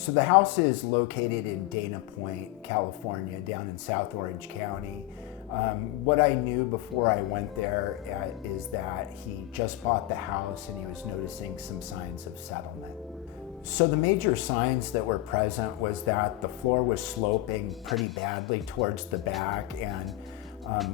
So the house is located in Dana Point, California, down in South Orange County. What I knew before I went there is that he just bought the house and he was noticing some signs of settlement. So the major signs that were present was that the floor was sloping pretty badly towards the back, and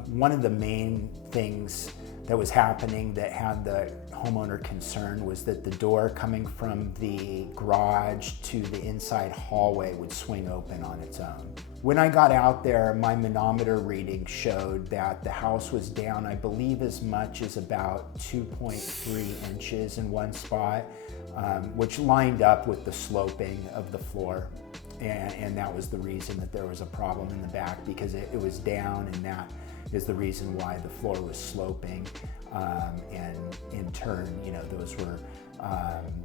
one of the main things that was happening that had the homeowner concerned was that the door coming from the garage to the inside hallway would swing open on its own. When I got out there, my manometer reading showed that the house was down, I believe, as much as about 2.3 inches in one spot, which lined up with the sloping of the floor. And that was the reason that there was a problem in the back, because it was down, and that is the reason why the floor was sloping. And in turn, those were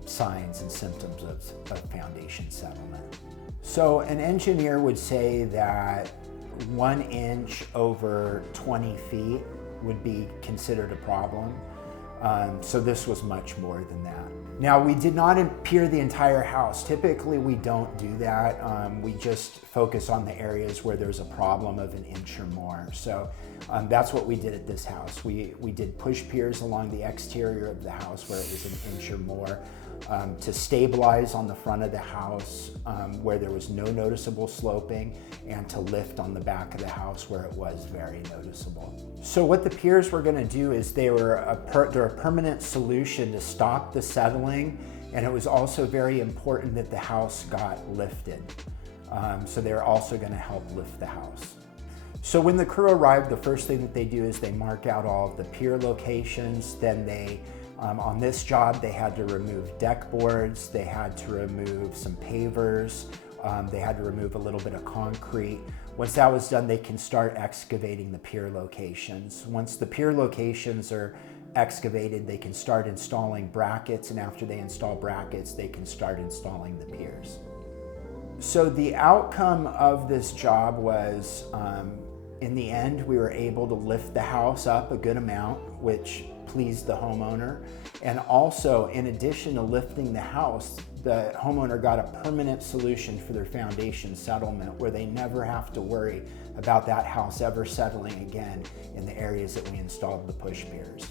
signs and symptoms of foundation settlement. So an engineer would say that 1 inch over 20 feet would be considered a problem. So this was much more than that. Now, we did not pier the entire house. Typically, we don't do that. We just focus on the areas where there's a problem of 1 inch or more. So that's what we did at this house. We did push piers along the exterior of the house where it was 1 inch or more, to stabilize on the front of the house where there was no noticeable sloping, and to lift on the back of the house where it was very noticeable. So what the piers were going to do is they're a permanent solution to stop the settling, and it was also very important that the house got lifted. So they're also going to help lift the house. So when the crew arrived, the first thing that they do is they mark out all of the pier locations. Then on this job, they had to remove deck boards, they had to remove some pavers, they had to remove a little bit of concrete. Once that was done, they can start excavating the pier locations. Once the pier locations are excavated, they can start installing brackets, and after they install brackets, they can start installing the piers. So the outcome of this job was, in the end, we were able to lift the house up a good amount, which pleased the homeowner. And also, in addition to lifting the house, the homeowner got a permanent solution for their foundation settlement, where they never have to worry about that house ever settling again in the areas that we installed the push piers.